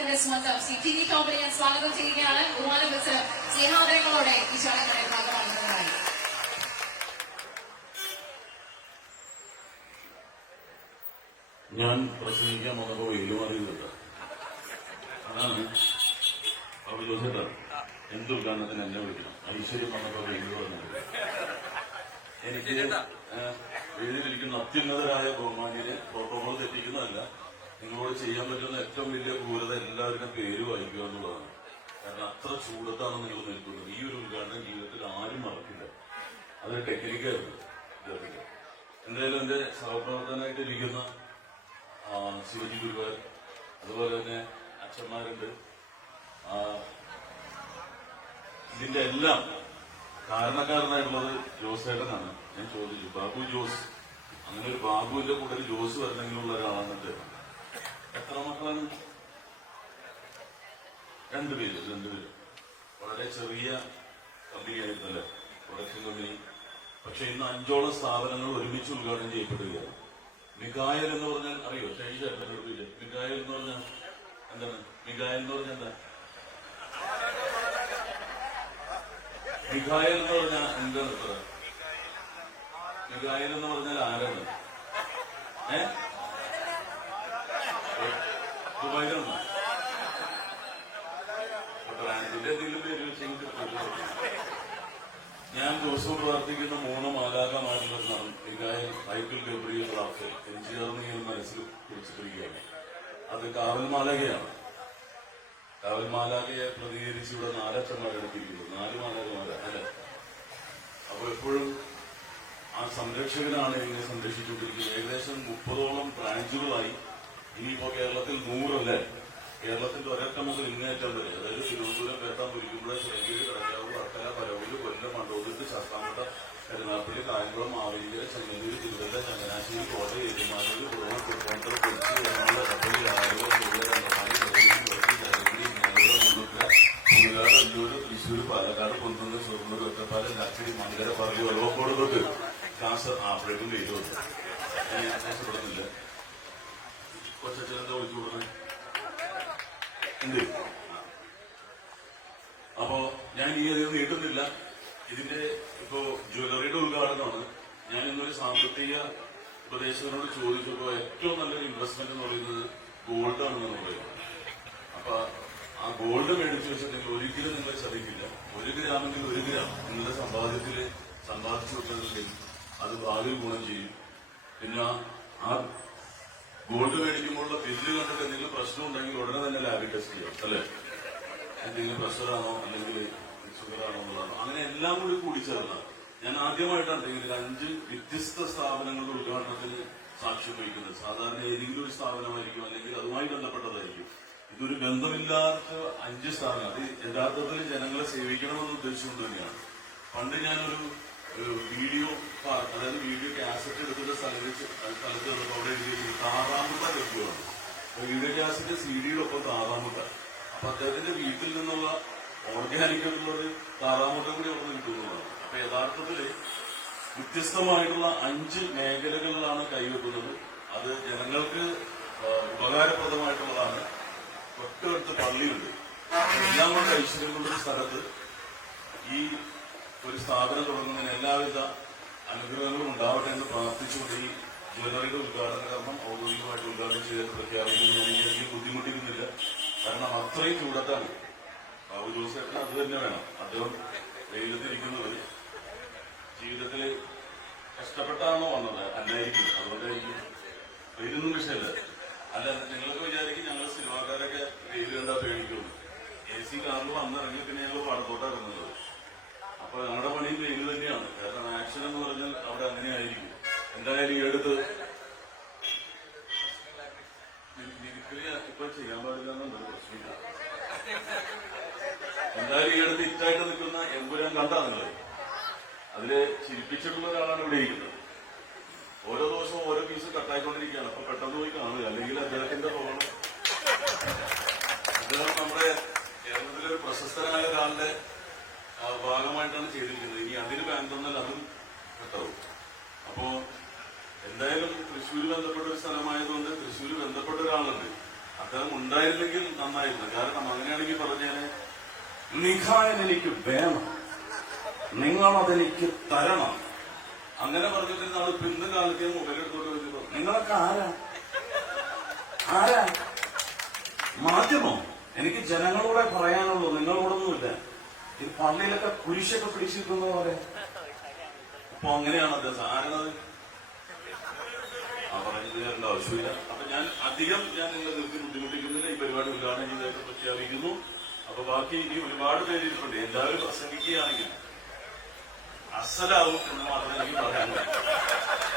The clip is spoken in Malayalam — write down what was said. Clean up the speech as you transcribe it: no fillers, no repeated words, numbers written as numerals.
കേരളത്തിന്റെ സ്വന്തം ശ്രീ ടി വി ടോമിനെ ഞാൻ സ്വാഗതം ചെയ്യുകയാണ്. ബഹുമാനം വെച്ച് സ്നേഹാദരങ്ങളോടെ ഈ ചടങ്ങിന്റെ ഭാഗമാകുന്നതായി. ഞാൻ പ്രസംഗിക്കാൻ വന്നപ്പോ വെയിലുമാറിയില്ല. അതാണ് അവർ ചോദിച്ചിട്ടാണ് എന്തുദ്ഘാടനത്തിന് എന്നെ വിളിക്കണം. ഐശ്വര്യം വന്നപ്പോ വെയിലു പറഞ്ഞത് എനിക്ക് എഴുതിയിരിക്കുന്ന അത്യുന്നതരായ ബഹുമാന്യരെ പ്രോട്ടോകോൾ തെറ്റിക്കുന്നതല്ല. നിങ്ങളോട് ചെയ്യാൻ പറ്റുന്ന ഏറ്റവും വലിയ ക്രൂരത എല്ലാവരുടെയും പേര് വായിക്കുക എന്നുള്ളതാണ്. കാരണം അത്ര ചൂടത്താണ് നിങ്ങൾ നിൽക്കുന്നത്. ഈ ഒരു ഉദ്ഘാടനം ജീവിതത്തിൽ ആരും മറക്കില്ല. അതൊരു ടെക്നിക്കായിരുന്നു. എന്തായാലും എന്റെ സഹപ്രവർത്തകനായിട്ടിരിക്കുന്ന ശിവജി ഗുരുവാർ, അതുപോലെ തന്നെ അച്ഛന്മാരുണ്ട്. ഇതിന്റെ എല്ലാം കാരണക്കാരനായിട്ടുള്ളത് ജോസേട്ടനാണ്. ഞാൻ ചോദിച്ചു, ബാബു ജോസ്, അങ്ങനെ ഒരു ബാബുവിന്റെ കൂടെ ഒരു ജോസ് വരണമെങ്കിലുള്ള ഒരാളാണ് അദ്ദേഹം. എത്ര മക്കളാണ്? രണ്ടുപേരും. വളരെ ചെറിയ കമ്പനിയായിരുന്നല്ലേ, പ്രൊഡക്ഷൻ കമ്പനി. പക്ഷെ ഇന്ന് 5ഓളം സ്ഥാപനങ്ങൾ ഒരുമിച്ച് ഉദ്ഘാടനം ചെയ്യപ്പെടുകയാണ്. മികായൽ എന്ന് പറഞ്ഞാൽ അറിയോ? മികായൽ എന്ന് പറഞ്ഞാൽ എന്താണ്? മികായൽ എന്ന് പറഞ്ഞാൽ എന്താ? മികായൽ എന്ന് പറഞ്ഞാൽ എന്താണ്? മികായൽ എന്ന് പറഞ്ഞാൽ ആരാണ്? ദുബായിലാണ്. ബ്രാൻഡിന്റെ എന്തെങ്കിലും പേര് വെച്ചെങ്കിൽ ഞാൻ ദിവസവും പ്രവർത്തിക്കുന്ന 3 മാലാഖമാരിലൊന്നാണ് മികായൽ, മൈക്കിൾ, ഗബ്രിയേൽ, റാഫേൽ. എൻജിനീയറിംഗ് മനസ്സിൽ കുറിച്ചിട്ടിരിക്കുകയാണ്. അത് കാവൽ മാലാഖയാണ്. കാവൽ മാലാഖയെ പ്രതികരിച്ച് ഇവിടെ 4 അച്ഛന്മാരെടുത്തിരിക്കുന്നു. 4 മാലാഖമാര് അല്ലെ? അപ്പൊ എപ്പോഴും ആ സംരക്ഷകനാണ് ഇതിനെ സംരക്ഷിച്ചുകൊണ്ടിരിക്കുന്നത്. ഏകദേശം 30ഓളം ബ്രാഞ്ചുകളായി. ഇനിയിപ്പോ കേരളത്തിൽ 100 അല്ലേ? കേരളത്തിന്റെ ഒരറ്റം മുതൽ ഇങ്ങേറ്റം വരെ, അതായത് തിരുവനന്തപുരം, പേട്ടാമ്പുരിക്കുമ്പോൾ, ശ്രീകേരി, കടക്കാവ്, വർക്കല, പരവൂര്, കൊല്ലം, മണ്ടോതിട്ട്, ശാസ്താംകോട്ട, കരുനാഗപ്പള്ളി, കായംകുളം, മാവേലിക്കര, ചെങ്ങന്നൂര്, തിരുവല്ല, ചങ്ങനാശ്ശേരി, കോട്ടയം, ഏറ്റുമാനൂർ, കുളവൂർ, തൃപ്പൂണിത്തുറ, കൊച്ചി, എറണാകുളം, കപ്പലി, ആലുവ, തിരുവല്ല, കണ്ടമാലി, കൊച്ചി, ചാലക്കുടി, മലപ്പുറം, മുണ്ടൂർ, പുതുകാട്, അഞ്ചൂര്, തൃശ്ശൂർ, പാലക്കാട്, കുന്നത്തൂർ, ഷൊർണൂർ, ഒറ്റപ്പാലം, ലാച്ചേരി, മങ്കര, പറളി, ഒലവക്കോട് തൊട്ട് കാസർ ആഫ്രിക്കൻ ചെയ്തു. ഞാൻ ആശപ്പെടുന്നില്ല. കൊച്ചച്ഛനെന്താ വിളിച്ചു കൊടുക്കുന്നത് എന്ത്? അപ്പോ ഞാൻ ഈ അധികം നീട്ടുന്നില്ല. ഇതിന്റെ ഇപ്പോ ജ്വല്ലറിയുടെ ഉദ്ഘാടനമാണ്. ഞാൻ ഇന്നൊരു സാമ്പത്തിക ഉപദേശകനോട് ചോദിച്ചപ്പോ ഏറ്റവും നല്ലൊരു ഇൻവെസ്റ്റ്മെന്റ് എന്ന് പറയുന്നത് ഗോൾഡ് ആണെന്ന് പറയുന്നത്. അപ്പൊ ആ ഗോൾഡ് മേടിച്ചു വെച്ചിട്ടുണ്ടെങ്കിൽ ഒരിക്കലും നിങ്ങൾ ചതിക്കില്ല. 1 ഗ്രാമെങ്കിൽ 1 ഗ്രാം നിങ്ങളുടെ സമ്പാദ്യത്തിൽ സമ്പാദിച്ചു വെച്ചിട്ടുണ്ടെങ്കിൽ അത് ഭാവിയിൽ ഗുണം ചെയ്യും. പിന്നെ ആ ഗോൾഡ് മേടിക്കുമ്പോഴുള്ള ബില്ല് കണ്ടിട്ട് എന്തെങ്കിലും പ്രശ്നം ഉണ്ടെങ്കിൽ ഉടനെ തന്നെ ലാബിൽ ടെസ്റ്റ് ചെയ്യാം അല്ലെ? എന്തെങ്കിലും പ്രഷറാണോ അല്ലെങ്കിൽ ഷുഗറാണോ എന്നുള്ളതാണോ, അങ്ങനെ എല്ലാം കൂടി കൂടിച്ചേർന്ന. ഞാൻ ആദ്യമായിട്ടാണ് ഇങ്ങനെ 5 വ്യത്യസ്ത സ്ഥാപനങ്ങളുടെ ഉദ്ഘാടനത്തിന് സാക്ഷ്യം വഹിക്കുന്നത്. സാധാരണ ഏതെങ്കിലും ഒരു സ്ഥാപനമായിരിക്കും, അല്ലെങ്കിൽ അതുമായി ബന്ധപ്പെട്ടതായിരിക്കും. ഇതൊരു ബന്ധമില്ലാത്ത 5 സ്ഥാപനം. അത് യഥാർത്ഥത്തിൽ ജനങ്ങളെ സേവിക്കണമെന്ന് ഉദ്ദേശിച്ചുകൊണ്ട് തന്നെയാണ്. പണ്ട് ഞാനൊരു വീഡിയോ പാർക്ക്, അതായത് വീഡിയോ കാസറ്റ് എടുക്കുന്ന സ്ഥലത്ത് അവിടെ എഴുതിയിരിക്കുന്നത് താറാമുട്ട ലഭ്യമാണ്. വീഡിയോ കാസറ്റ് CD-യുടെ ഒപ്പം താറാമുട്ട. അപ്പൊ അദ്ദേഹത്തിന്റെ വീട്ടിൽ നിന്നുള്ള ഓർഗാനിക് ആയിട്ടുള്ളത് താറാമുട്ട കൂടി അവിടെ കിട്ടുന്നതാണ്. അപ്പൊ യഥാർത്ഥത്തില് വ്യത്യസ്തമായിട്ടുള്ള 5 മേഖലകളിലാണ് കൈവെക്കുന്നത്. അത് ജനങ്ങൾക്ക് ഉപകാരപ്രദമായിട്ടുള്ളതാണ്. തൊട്ടടുത്ത് പള്ളിയുണ്ട്. എല്ലാം കൊണ്ട് ഐശ്വര്യമുള്ള സ്ഥലത്ത് ഈ ഒരു സ്ഥാപനം തുടങ്ങുന്നതിന് എല്ലാവിധ അനുഗ്രഹങ്ങളും ഉണ്ടാവട്ടെ എന്ന് പ്രാർത്ഥിച്ചുകൊണ്ട് ഈ ജ്വല്ലറിയുടെ ഉദ്ഘാടന കർമ്മം ഔദ്യോഗികമായിട്ട് ഉദ്ഘാടനം ചെയ്തിട്ട് പ്രഖ്യാപിക്കുന്നത് ഞാൻ എനിക്ക് ബുദ്ധിമുട്ടിക്കുന്നില്ല. കാരണം അത്രയും ചൂടത്താണ്. ബാബു ജോസേട്ടൻ അത് തന്നെ വേണം. അദ്ദേഹം വെയിലത്തിരിക്കുന്നത് ജീവിതത്തിൽ കഷ്ടപ്പെട്ടാണോ വന്നത്? അല്ലായിരിക്കും. അതുകൊണ്ടായിരിക്കും. വെയിലൊന്നും വിഷയമല്ല. അല്ല, നിങ്ങൾക്ക് വിചാരിക്കും ഞങ്ങൾ സിനിമാക്കാരൊക്കെ വെയിൽ കണ്ടാ പേടിക്കുള്ളൂ. AC കാറിൽ വന്നിറങ്ങി പിന്നെ ഞങ്ങൾ പാടത്തോട്ടാണ് ഇറങ്ങുന്നത്. അപ്പൊ ഞങ്ങളുടെ പണിയും വെയിൽ തന്നെയാണ്. കാരണം ആക്ഷൻ എന്ന് പറഞ്ഞാൽ അവിടെ അങ്ങനെയായിരിക്കും. എന്തായാലും ഈ അടുത്ത് ഇപ്പൊ ചെയ്യാൻ പാടില്ല എന്നൊരു പ്രശ്നമില്ല. എന്തായാലും ഈ അടുത്ത് ഹിറ്റായിട്ട് നിൽക്കുന്ന എമ്പുരാൻ കണ്ടാ നിങ്ങൾ? അതില് ചിരിപ്പിച്ചിട്ടുള്ള ഒരാളാണ് ഇവിടെ ഇരിക്കുന്നത്. ഓരോ ദിവസവും ഓരോ പീസ് കട്ടായിക്കൊണ്ടിരിക്കുകയാണ്. അപ്പൊ പെട്ടെന്ന് പോയി കാണുക, അല്ലെങ്കിൽ അദ്ദേഹത്തിന്റെ തോന്നണം. അദ്ദേഹം നമ്മുടെ കേരളത്തിലെ ഒരു പ്രശസ്തനായ ഒരാളുടെ ഭാഗമായിട്ടാണ് ചെയ്തിരിക്കുന്നത്. ഇനി അതിന് ബാൻ തന്നാൽ അതും പെട്ടാവും. അപ്പോ എന്തായാലും തൃശ്ശൂര് ബന്ധപ്പെട്ട ഒരു സ്ഥലമായതുകൊണ്ട് തൃശ്ശൂര് ബന്ധപ്പെട്ട ഒരാളുണ്ട്. അദ്ദേഹം ഉണ്ടായിരുന്നെങ്കിൽ നന്നായിരുന്നു. കാരണം അങ്ങനെയാണെങ്കിൽ പറഞ്ഞാല് നിഖായൻ എനിക്ക് വേണം, നിങ്ങളതെനിക്ക് തരണം, അങ്ങനെ പറഞ്ഞിരുന്ന ആള് ഇന്ന് കാലത്ത് മൊബൈലെടുത്തോട്ട് വെച്ചപ്പോ നിങ്ങളൊക്കെ ആരാ മാധ്യമോ? എനിക്ക് ജനങ്ങളോടെ പറയാനുള്ളൂ, നിങ്ങളോടൊന്നുമില്ല. ഈ പള്ളിയിലൊക്കെ കുരിശൊക്കെ പിടിച്ചിരിക്കുന്ന പോലെ. അപ്പൊ അങ്ങനെയാണ് അദ്ദേഹം ആരാണത്? പറഞ്ഞത് തരേണ്ട ആവശ്യമില്ല. അപ്പൊ ഞാൻ നിങ്ങളെ നിർത്തി ബുദ്ധിമുട്ടിക്കുന്നില്ല. ഈ പരിപാടി ഉദ്ഘാടനം ചെയ്തതായിട്ട് പ്രഖ്യാപിക്കുന്നു. അപ്പൊ ബാക്കി ഇനി ഒരുപാട് പേരിട്ടുണ്ട്. എല്ലാവരും പ്രസംഗിക്കുകയാണെങ്കിൽ അസലാവും എന്ന് മാത്രമേ എനിക്ക് പറയാൻ കഴിയൂ.